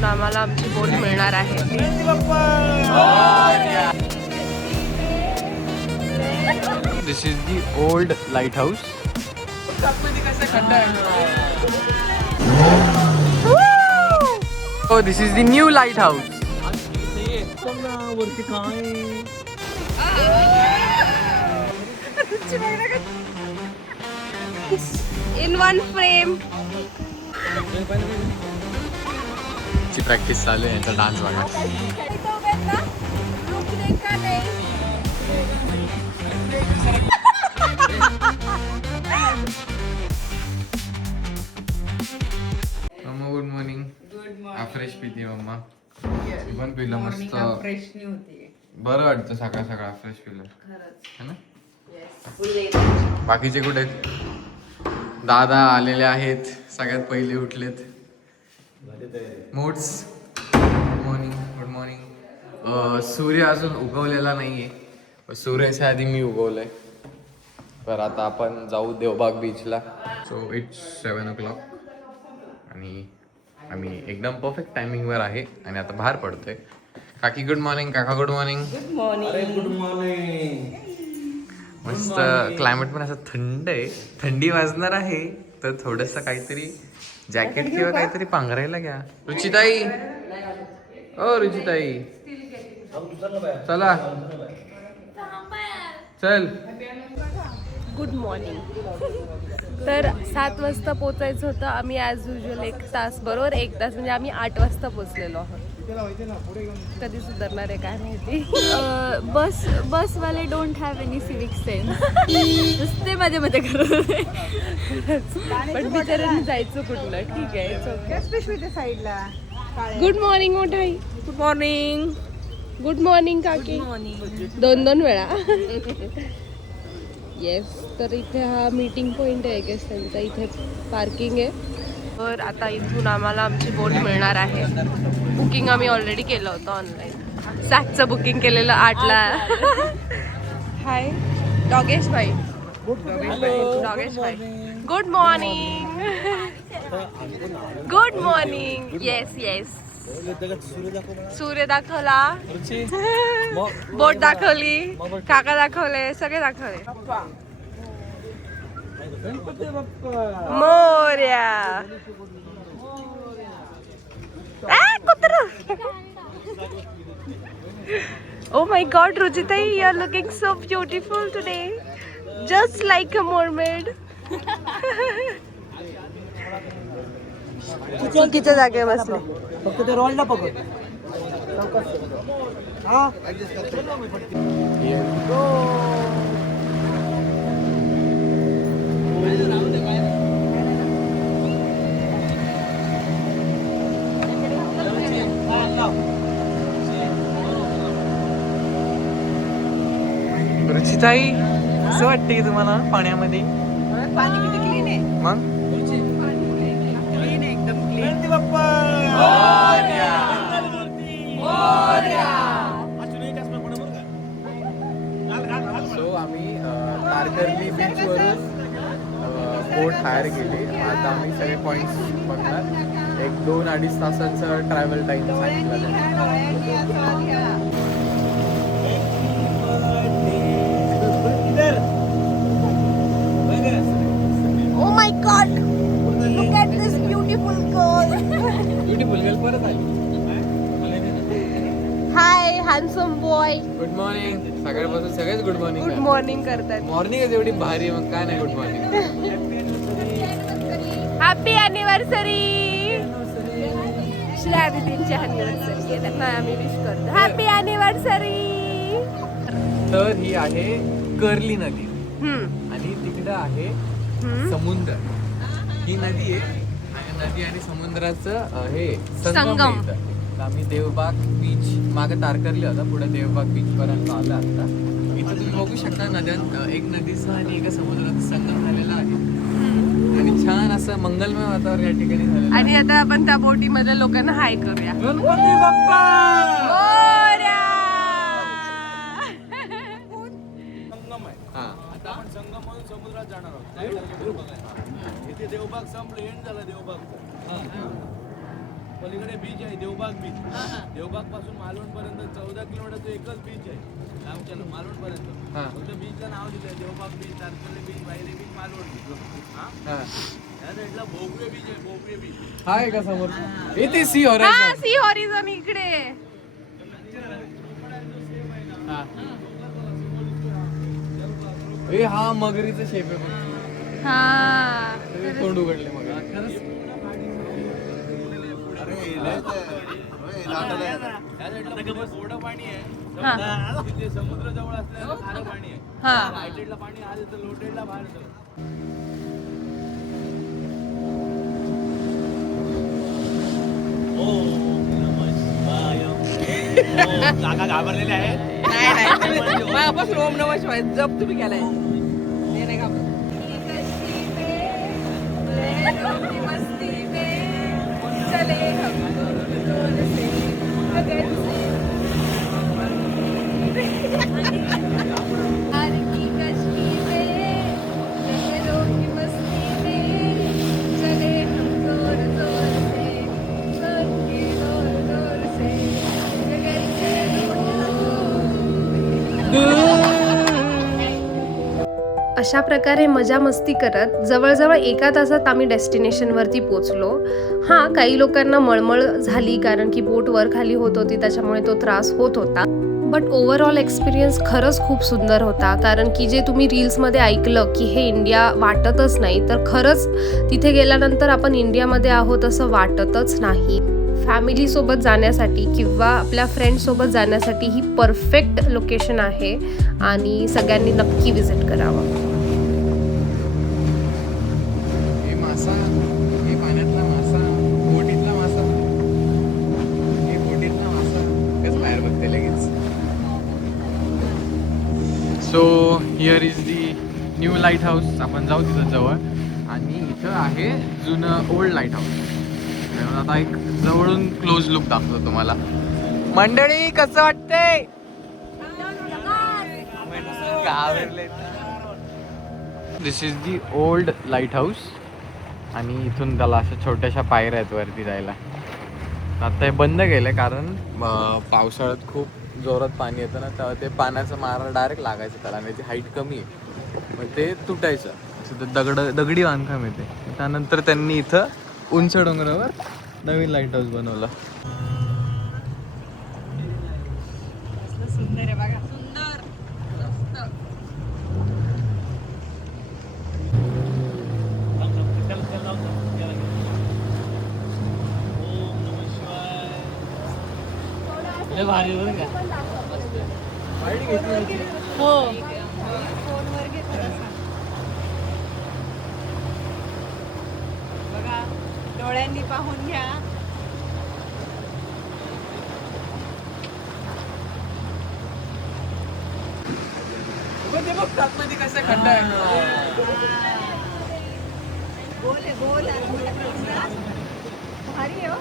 इथून आम्हाला आमची बोट मिळणार आहे. This is the old lighthouse. Oh, this is the new lighthouse. In one frame. ची प्रॅक्टिस चालू आहे, यांचा डान्स बघा. Mumma good morning. फ्रेश पिते मम्मा. पण पिलं मस्त. बरं वाटतं सकाळ सकाळ फ्रेश पिलं है ना. बाकीचे कुठे आहेत? दादा आलेले आहेत, सगळ्यात पहिले उठलेत. मोड्स गुड मॉर्निंग. Good morning. सूर्य अजून उगवलेला नाहीये, सूर्याच्या आधी मी उगवलंय. तर आता आपण जाऊ देवबाग बीचला. सो इट्स 7 o'clock आणि आम्ही एकदम परफेक्ट टायमिंगवर आहे आणि आता बाहेर पडतोय. काकी गुड मॉर्निंग. काका गुड मॉर्निंग. Good morning. मस्त क्लायमेट पण असं थंड आहे, थंडी वाजणार आहे. तर थोडस काहीतरी जॅकेट किंवा काहीतरी पांघरायला घ्या. रुचिताई, ओ रुचिताई, चला चल. Good morning. तर 7 वाजता पोचायचं होतं. आम्ही ॲज युजल 1 तास, बरोबर 1 तास म्हणजे आम्ही 8 वाजता पोचलेलो आहोत. कधी सुधारणार आहे काय माहिती. बसवाले don't have any civic sense. नुसते माझ्या मध्ये करत होते. पण बिचाऱ्यांनी जायचं कुठलं. ठीक आहे. गुड मॉर्निंग मोठाई. Good morning. गुड मॉर्निंग काकी. 2 वेळा. येस. तर इथे हा मीटिंग पॉईंट आहे गेस त्यांचा. इथे पार्किंग आहे. तर आता इथून आम्हाला आमची बोट मिळणार आहे. बुकिंग आम्ही ऑलरेडी केलं होतं ऑनलाईन. सॅकचं बुकिंग केलेलं 8ला. हाय डॉगेश भाई. डॉगेश भाई good morning. Good morning. Yes yes. सूर्य दाखवला, बोट दाखवली, काका दाखवले, सगळे दाखवले. मोर्या. कुत्रा. Oh my God, Rujitai, you are looking so beautiful today, just like a mermaid. चुकीच्या जागेवर बसले. फक्त ते रोलला पकड. हा रुचिताई, कसं वाटते की तुम्हाला पाण्यामध्ये? पाणी किती क्लीन आहे. मग क्लीन एकदम क्लीन. सो आम्ही तारकर्ली बीचवरून बोट हायर केली. आता आम्ही सगळे पॉईंट्स बघणार. 1-2-2.5 तासांचा ट्रॅव्हल टाईम सांगितला आहे. Oh my God! Look at this beautiful girl. Beautiful girl परत आली. Hi, handsome boy. Good morning. सकाळपासून सगळेच गुड मॉर्निंग. गुड मॉर्निंग करतात. मॉर्निंग एवढी भारी आहे, मग काय नाही good morning. Happy anniversary. Shreya दीदींची अॅनिव्हर्सरी आहे, त्यांना आम्ही विश करतो. Happy anniversary. तर ही आहे कर्ली नदी आणि तिकडं आहे समुद्र. ही नदी आहे आणि नदी आणि समुद्राचं हे संगम आहे इथं. तर आम्ही देवबाग बीच मागे तारकर्ली होता, पुढे देवबाग बीच पर्यंत आलो. आता इथं तुम्ही बघू शकता नद्यात एक नदीचा आणि एका समुद्राचा संगम झालेला आहे आणि छान असं मंगलमय वातावरण या ठिकाणी झालं. आणि आता आपण त्या बोटीमध्ये लोकांना हाय करूया. गणपती बाप्पा. आता आपण संगममधून समुद्रात जाणार आहोत. 'इथे देवबाग संपलं, एंड झाला देवबाग. पलीकडे बीच आहे देवबाग बीच. देवबाग पासून मालवण पर्यंत 14 किलोमीटरचं एकच बीच आहे. लांबच्याला मालवण पर्यंत. हा. फक्त बीचला नाव दिलंय देवबाग बीच, तारकर्ली बीच, बायले बीच, मालवण बीच. हा हा. या साईडला भोगवे बीच आहे. भोगवे बीच. आहे का समोर इथे सी हा हॉरायझन. सी हॉरिझॉन इकडे. ए हा मगरीचं शेप आहे बघ. हा ते तोंड उघडले मग. या साईडला गोडं पाणी आहे. हा. तिथे समुद्र जवळ असल्यानं खारं पाणी आहे. हा. हाय साईडला पाणी आज येतं, लो साईडला बाहेर येतं. जागा घाबरलेल्या आहेत. मागापासून ओम नमः शिवाय जप तुम्ही केलाय ते नाही घाबरत. अशा प्रकारे मजा मस्ती करत जवळजवळ 1 तासात आम्ही डेस्टिनेशनवरती पोचलो. हां, काही लोकांना मळमळ झाली कारण की बोट वर खाली होत होती, त्याच्यामुळे तो त्रास होत होता. बट ओव्हरऑल एक्सपिरियन्स खरंच खूप सुंदर होता. कारण की जे तुम्ही रील्समध्ये ऐकलं की हे इंडिया वाटतच नाही, तर खरंच तिथे गेल्यानंतर आपण इंडियामध्ये आहोत असं वाटतच नाही. फॅमिलीसोबत जाण्यासाठी किंवा आपल्या फ्रेंड्ससोबत जाण्यासाठी ही परफेक्ट लोकेशन आहे आणि सगळ्यांनी नक्की विजिट करावं. हे मासा, हे पाण्यातला मासा, बोटीतला मासा, हे बोटीतला मासा. कसं बाहेर बघते लगेच. So here is the new light house. आपण जाऊ तिथं जवळ. आणि इथं आहे जुनं ओल्ड लाईट हाऊस. आता एक जवळून क्लोज लुक दाखवतो तुम्हाला. मंडळी कसं वाटतंय? This is the old lighthouse. आणि इथून त्याला अशा छोट्याशा पायऱ्या आहेत वरती जायला. आता हे बंद केलंय कारण पावसाळ्यात खूप जोरात पाणी येतं ना, तेव्हा ते पाण्याचा मारा डायरेक्ट लागायचं त्याला. आणि त्याची हाईट कमी आहे, मग ते तुटायचं. असं ते दगडी बांधकाम येते. त्यानंतर त्यांनी इथं उंच डोंगरावर नवीन लाईट हाऊस बनवलं. सुंदर आहे बघा. सुंदर हो. फोनवर घेतलं बघा, डोळ्यांनी पाहून घ्या. ते बघ आतमध्ये कसं खड्डा आहे. गोल आहे, गोल आहे. भारी आहे हो.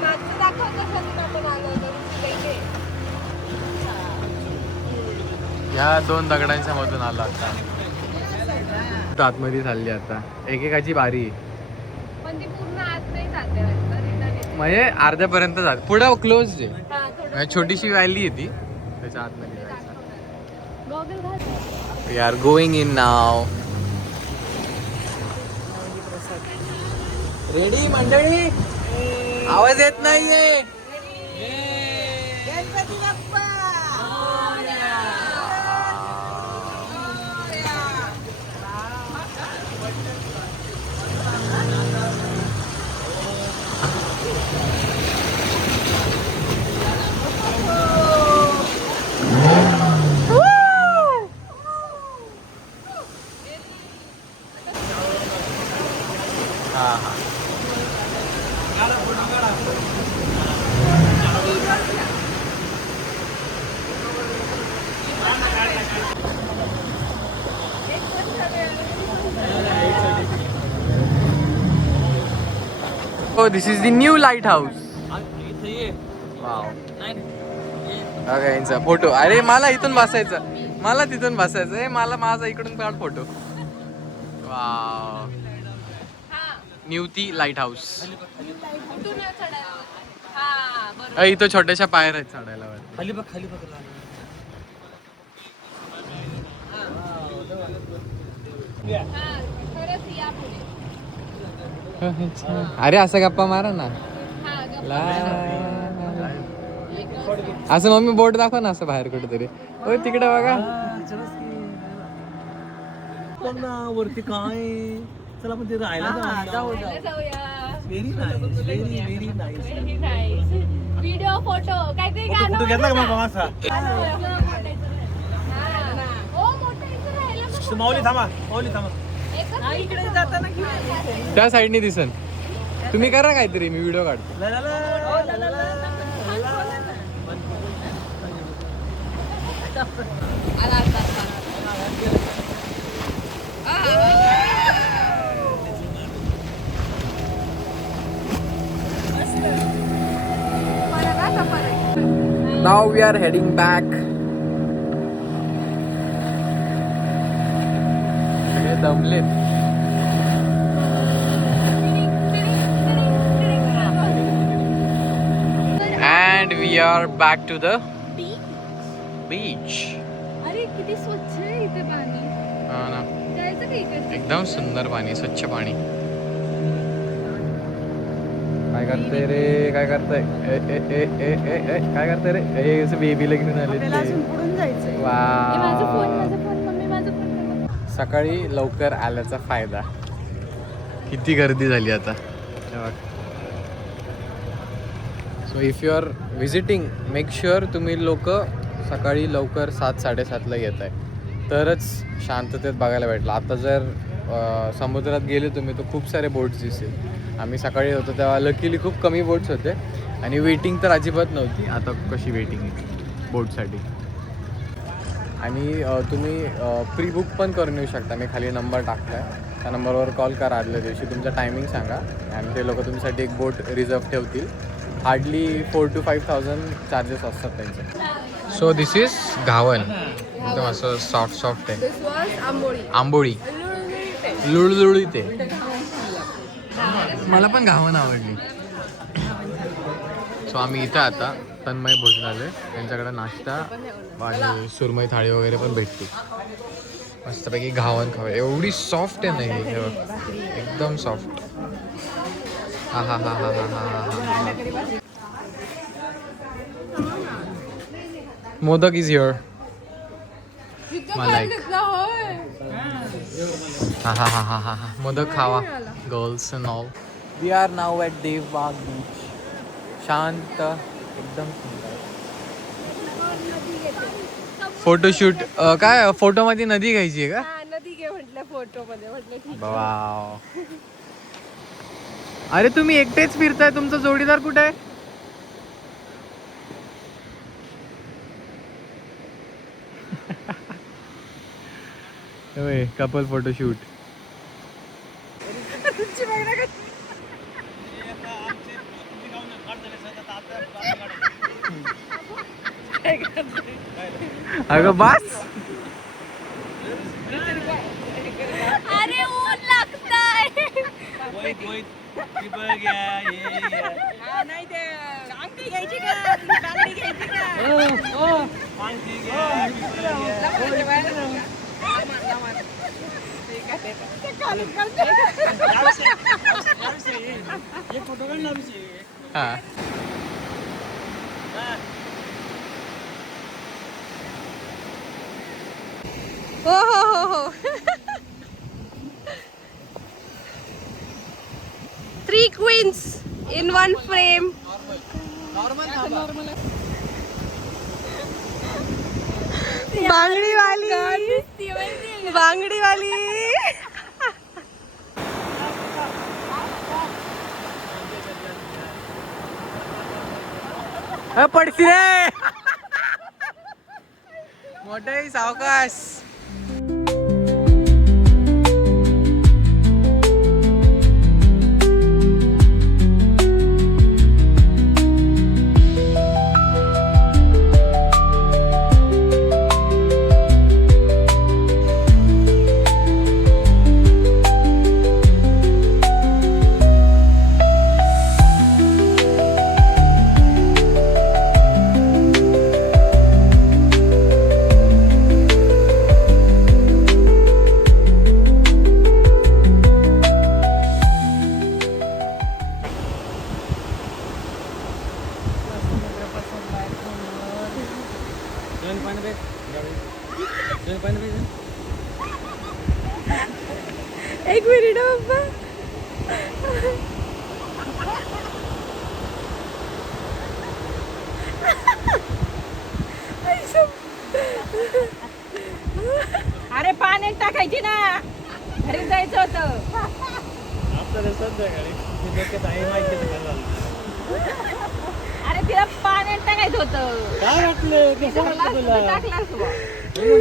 मागचं दाखवत असेल आपण आलो होतो तिथे. ह्या 2 दगडांच्या मधून आला आता. आतमध्ये चालली आता. एकेकाची बारी आहे. पण ती पूर्ण आत नाही जाते वाटतं, रिटर्न येते. म्हणजे अर्ध्यापर्यंत जात. पुढं क्लोज आहे. हा, थोडं म्हणजे छोटीशी व्हॅली आहे ती. त्याच्या आतमध्ये जायचं. गॉगल घाल. We are going in now. Ready मंडळी? आवाज येत नाहीये. गणपती बाप्पा. हा हा. Oh, this is the new lighthouse. Wow. बघा यांचा फोटो. अरे मला इथून बसायचं, मला तिथून बसायचं. मला माझा इकडून काढ photo. Wow. Nivati light house. कुठून चढायला हा बरोबर. इथं छोट्याशा पायऱ्या आहेत चढायला वर. खाली बघ खाली बघ. हा, खरंच या पुढे. अरे असं गप्पा मारा ना. हा, गप्पा. असं मम्मी बोट दाखव ना असं बाहेर कुठेतरी. हो तिकडे बघा. पण वरती काय चला आपण ते राहायला खायला जाऊया. Very nice very nice. Very nice. Video photo काहीतरी गाणं घेतला का मग मासा हा. ओ, मोठं इथं राहायला कसं? माऊली थांबा एकच इकडे जाताना घेऊन त्या साईडने दिसन. तुम्ही करा काहीतरी मी व्हिडिओ काढतो. ला, ला, ला, ला, ला, ला, ला. आला, आला, आला. Now we are heading back. सगळे दमलेत. And we are back to the beach. अरे किती स्वच्छ आहे इथे पाणी. हा ना, जायचं का इकडे? एकदम सुंदर पाणी, स्वच्छ पाणी. काय करते रे, काय करताय? काय करते रे? बेबीला घेऊन आले ते. माझा वा. फोन मम्मी माझा फोन. सकाळी लवकर आल्याचा फायदा. किती गर्दी झाली आता. So if you are visiting make sure तुम्ही लोक सकाळी लवकर 7-7:30ला येत आहे, तरच शांततेत बघायला भेटलं. आता जर समुद्रात गेले तुम्ही तर खूप सारे बोट्स दिसतील. आम्ही सकाळी होतो तेव्हा लकीली खूप कमी बोट्स होते आणि वेटिंग तर अजिबात नव्हती. आता कशी वेटिंग आहे बोटसाठी. आणि तुम्ही प्री बुक पण करून येऊ शकता. मी खाली नंबर टाकला आहे, त्या नंबरवर कॉल करा. आदल्या दिवशी तुमचा टायमिंग सांगा आणि ते लोक तुमच्यासाठी एक बोट रिझर्व ठेवतील. हार्डली 4,000 to 5,000 चार्जेस असतात त्यांचे. सो दिस इज घावन. एकदम असं सॉफ्ट आहे. This was आंबोळी. आंबोळी लुळलुळीत आहे. मला पण घावन आवडली. सो आम्ही इथं आता तन्मय भोजनालय त्यांच्याकडे नाश्ता आणि सुरमई थाळी वगैरे पण भेटते. मस्तपैकी घावन खावं. एवढी सॉफ्ट आहे नाही हे बघ, एकदम सॉफ्ट. हा हा हा हा हा हा. Modak is here. मला एक हा हा हा हा हा. मोदक खावा girls and all. We are now at Devbag beach. शांत एकदम सुंदर. फोटोशूट काय फोटोमध्ये नदी घ्यायची आहे का? हा, नदी घे म्हटलं फोटो मध्ये. म्हटलं ठीक. वाव. अरे तुम्ही एकटेच फिरताय, तुमचा जोडीदार कुठे आहे? Couple photoshoot. अगं बस. अरे ऊन लागताय. नाही ते अंगठी घ्यायची का बांगडी घ्यायची का? हा. हो हो हो हो. 3 queens in 1 frame. बांगडी वाली. पडती रे. मोठे सावकाश. एक मिनिट पप्पा. अरे पाण्यात टाकायची ना, घरी जायचं होतं. अरे तिला पाण्यात टाकायचं होतं. काय वाटलं टाकलास बुवा. अरे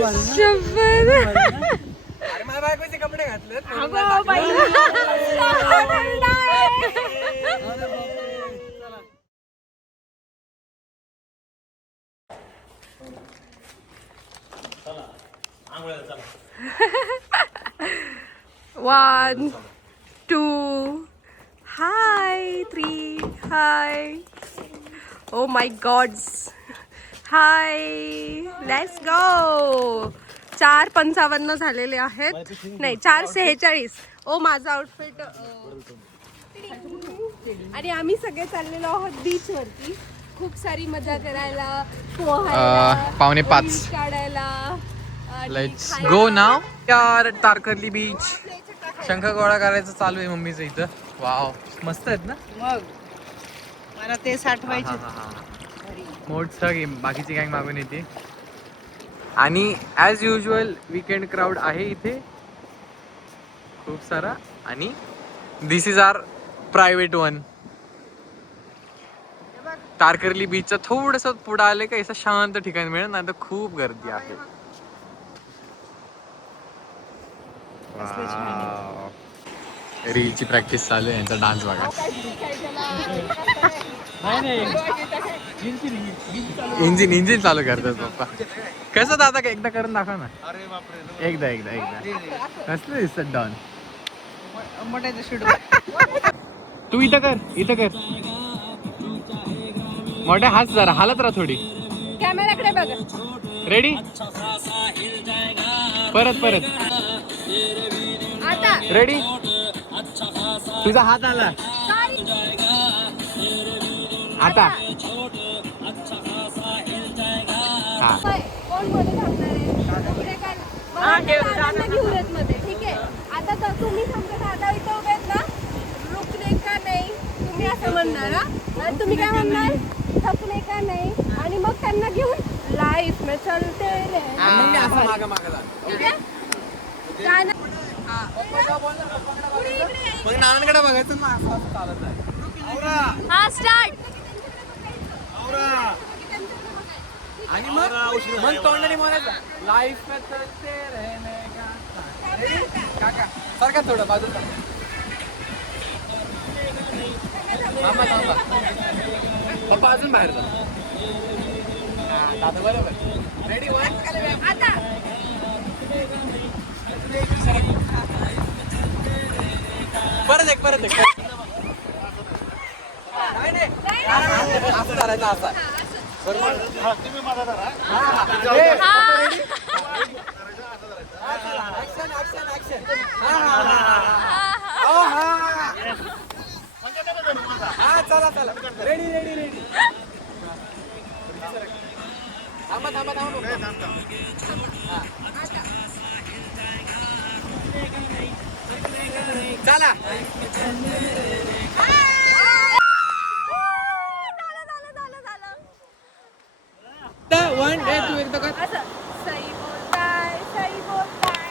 माझ्या बायकोचे कपडे घातले. अगं बाई. One, two, hi, three, hi. Oh my gods. Hi, let's go. 4:55 झालेले आहेत. नाही 4:46. ओ माझा आउटफिट. आणि आम्ही सगळे चाललेलो आहोत बीच वरती. खूप सारी मजा करायला, पोहायला, 4:45. reels काढायला. लेट्स गो नाव. यार तारकर्ली बीच शंख गोळा करायचं चालू आहे मम्मीचं इथं. वाव मस्त आहेत ना. मग मला ते साठवायचे. मोठं गेम बाकीची गँग मागून येते. आणि ॲज युजल वीकेंड क्राऊड आहे इथे खूप सारा. आणि this is our private one. Tarkarli बीचचं थोडंसं पुढं आले का असं शांत ठिकाण मिळेल, नाही तर खूप गर्दी आहे. रीलची प्रॅक्टिस चालू आहे. यांचा डान्स बघा. इंजिन चालू करतात पप्पा. कसं दादा का एकदा करून दाखवा ना. एकदा कसलं दिसत डॉन. तू इथं कर मोठ्या हात जरा हालत राहा थोडी. कॅमेराकडे बघा. रेडी. परत आता रेडी. तुझा हात आला आता. हा कोण मध्ये थांबणार आहे? घेऊन येत मध्ये. ठीक आहे. आता तर तुम्ही समजा दादा इथं उभे आहेत ना, रुकणे का नाही तुम्ही असं म्हणणार हा. आणि तुम्ही काय म्हणणार? थकणे का नाही. आणि मग त्यांना घेऊन लाईफ में चलते रे. ठीक आहे. गाणं मग नानांकडे बघायचं ना. असं चालत आहे. हा स्टार्ट. आणि मग तोंडाने म्हणायचं लाईफ में चलते रहने का. काका सारखा थोडं बाजूला. थांबा पप्पा अजून बाहेर जा. दादा बरोबर. रेडी. आता परत एक नाही असं करायचं. असा बरोबर. चला रेडी. थांबा. चला.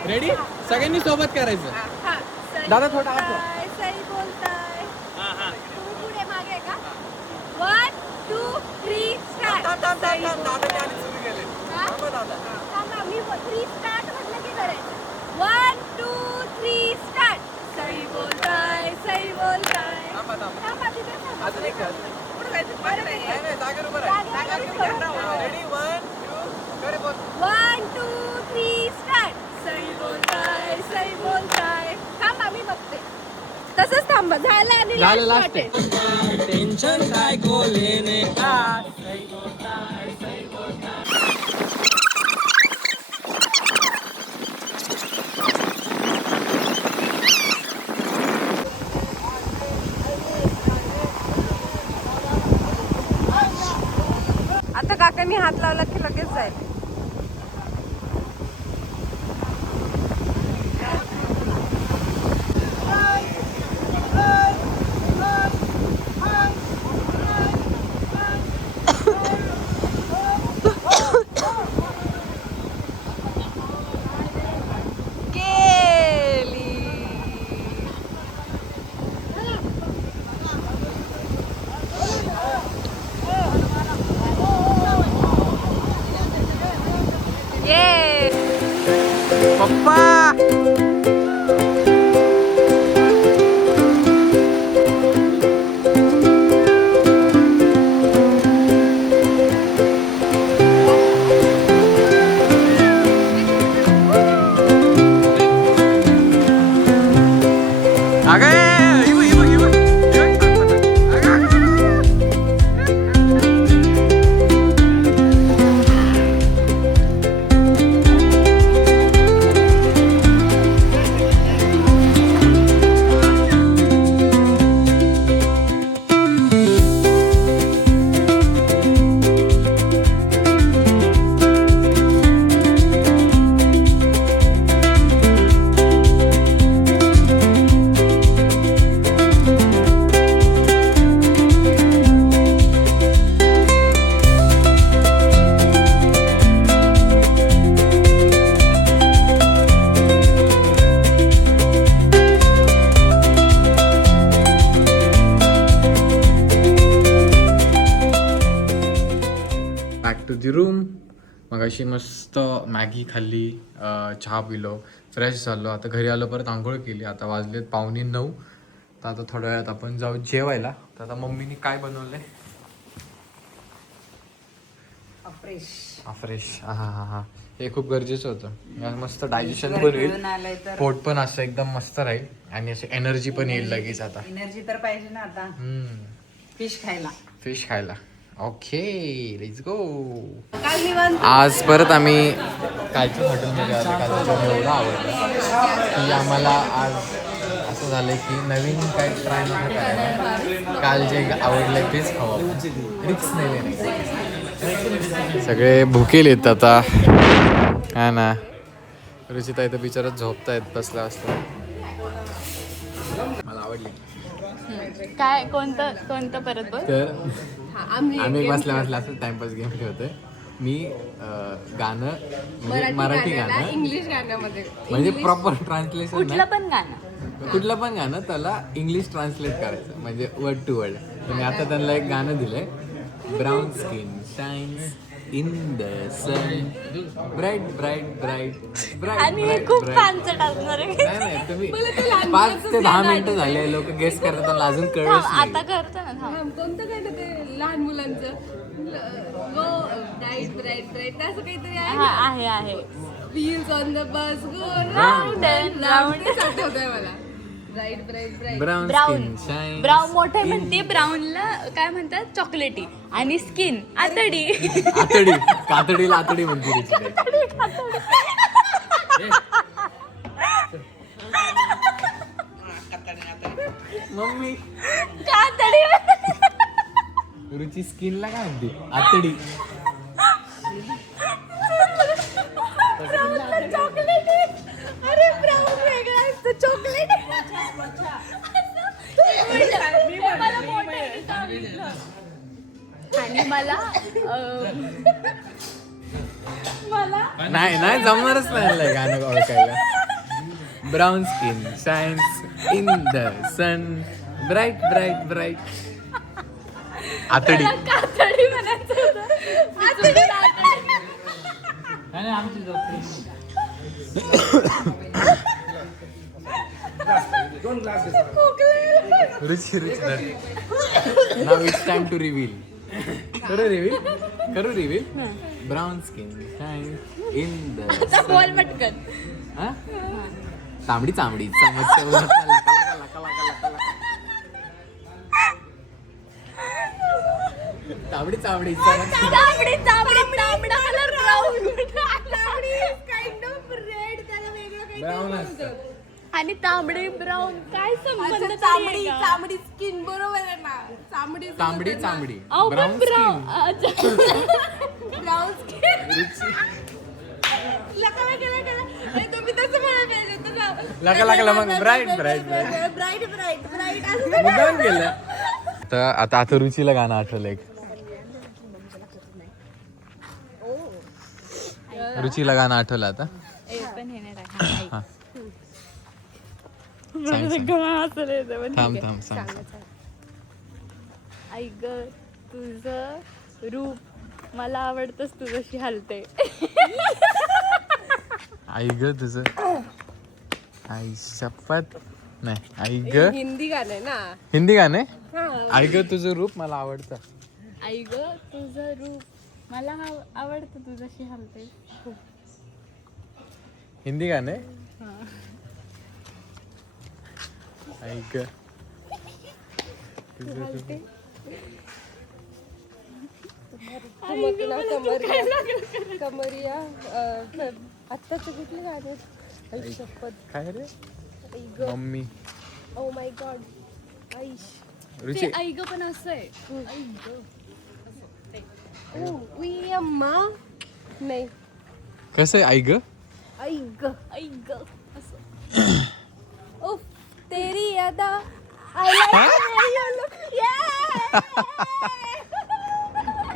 रेडी. सगळ्यांनी सोबत करायचं. दादा थोडा सही बोलताय. तुम्ही पुढे मागे का? 1, 2, 3 स्टार्ट. मी 3 स्टार्ट म्हटलं की करायचं. 1, 2, 3 स्टार्ट. सही बोलताय. थांबा तिथे थांबा. अजून एक पुढे जायचं. बरं आहे. जागेवर उभं राहा. रेडी. 1, 2 3 स्टार्ट. सही बोलताय. थांबा मी बघते. तसंच थांबा. झालं आणि झालं लास्ट लास्ट आहे. टेन्शन काय को लेने का. आता काकांनी हात लावला की लगेच जाईल. पप्पा बॅक टू दी रूम. मग अशी मस्त मॅगी खाल्ली, चहा पिलो, फ्रेश झालो. आता घरी आलो, परत आंघोळ केली. आता वाजलेत 8:45. तर आता थोड्या वेळात आपण जाऊ जेवायला. तर आता मम्मीने काय बनवलंय? फ्रेश. हा हे खूप गरजेचं होतं. मस्त डायजेशन पण होईल, पोट पण असं एकदम मस्त राहील आणि असं एनर्जी पण येईल लगेच. आता एनर्जी तर पाहिजे ना आता फिश खायला. Okay, let's go. आज परत आम्ही कालच्या हॉटेलमध्ये आलो. कालचं एवढं आवडलं की आम्हाला आज असं झालं की नवीन काय ट्राय नको करायला. काल जे आवडलं तेच खावं, रिक्स नाही. सगळे भुकेल येत आता. हा ना, रुचिता इथं बिचारात झोपतायत बसला असता. मला आवडली. काय कोणतं परत बोल. तर आम्ही बसल्या असं टाइमपास गेम खेळतोय. मी गाणं म्हणजे मराठी गाणं इंग्लिश गाण्यामध्ये म्हणजे प्रॉपर ट्रान्सलेशन कुठलं पण गाणं त्याला इंग्लिश ट्रान्सलेट करायचं, म्हणजे वर्ड टू वर्ड. मी आता त्यांना एक गाणं दिलंय. Brown skin shines in the sun, bright bright bright bright. आणि हे खूप पानसट असणार आहे. नाही तुम्ही 5 ते 10 मिनिटं झाले, लोक गेस करतात, त्यांना अजून कळलंच नाही. आता करतो ना. कोणतं काय ते लहान मुलांचं गो ब्राईट ब्राईट ब्राईट असं काहीतरी आहे. आहे wheels on the bus go round and round. तेच आठवतंय मला. Bright bright bright. Brown brown skin shine. Brown मोठे म्हणते, ब्राऊनला काय म्हणतात चॉकलेटी, आणि स्किन आतडी. कातडीला आतडी म्हणते. मम्मी कातडी. रुची स्किनला काय म्हणते? आतडी. चॉकलेटी. अरे ब्राऊन वेगळा असतो, चॉकलेट. आणि मला नाही जमणारच नाही गाणं ओळखायला. Brown skin shines in the sun, bright bright bright. आतडी. कातडी म्हणायचं होतं. रुची नाव इट्स टाइम टू रिव्हील. करू reveal. Brown skin shine in the बोल पटकन. तांबडी तांबडी तांबडी तांबडी तांबडी तांबडा colour brown. Kind of red, त्याला वेगळं काही ब्राऊन असतं. आणि तांबडी ब्राऊन काय संबंध? चांबडी चांबडी स्किन बरोबर आहे ना. चांबडी तांबडी तांबडी ब्राऊन ब्राऊन ब्राऊन स्किन. तुम्ही तसं लगा मग bright bright bright bright bright bright मुद्दाम केलं. तर आता रुचीला गाणं आठवलं एक. रुचीला गाणं आठवलं आता. थांब सांग. आई ग तुझं रूप मला आवडतंच, तू जशी हलते. आई ग तुझं आई शपथ नाही आई ग हिंदी गाणं ना. हिंदी गाणे हा. आई ग तुझं रूप मला आवडतं. आई ग तुझं रूप मला आवडतं तू जशी हलते. हिंदी गाणे आई ग तुझं रूप. चमकला कमरिया आत्ताचे कुठले गाणे आहेत? आई शपथ. काय रे आई ग. Mummy oh my God. आईश. रुची आई ग पण असं आहे. ओ वी अम्मा. नाही. कसं आहे आई ग आई ग. आई ग असं. उफ तेरी यादा. I like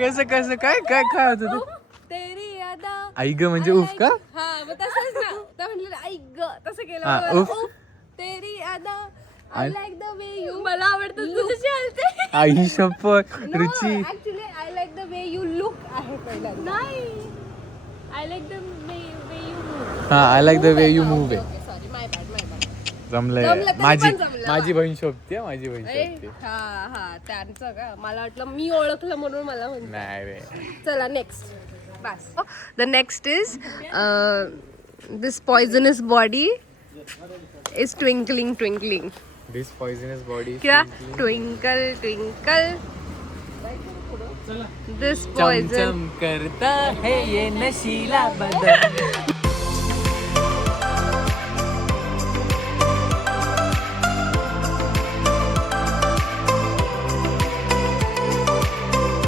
कसं कसं काय काय काय होतं ते तेरी यादा. आई ग म्हणजे उफ का हा मग तसंच ना. तर म्हणलं आई ग तसं केलं. हा, मला उफ. उफ तेरी यादा. आय आणि- लाईक द वे यू. मला आवडतं तू जशी हलते. आई शपथ Ruchi actually I like the way you look आहे पहिल्यांदा. नाही I like the way you move. हा I like the way you move आहे sorry my bad my bad. जमलंय जमलं तरी माझी पण जमलं. माझी बहीण शोभते माझी बहीण शोभते हा हा त्यांचं का मला वाटलं मी ओळखलं म्हणून मला म्हणते. नाही रे चला नेक्स्ट. बस the next is this poisonous body is twinkling twinkling. This poisonous body क्या ट्विंकल ट्विंकल दिस पॉइझन चमचम करता है ये नशीला बदन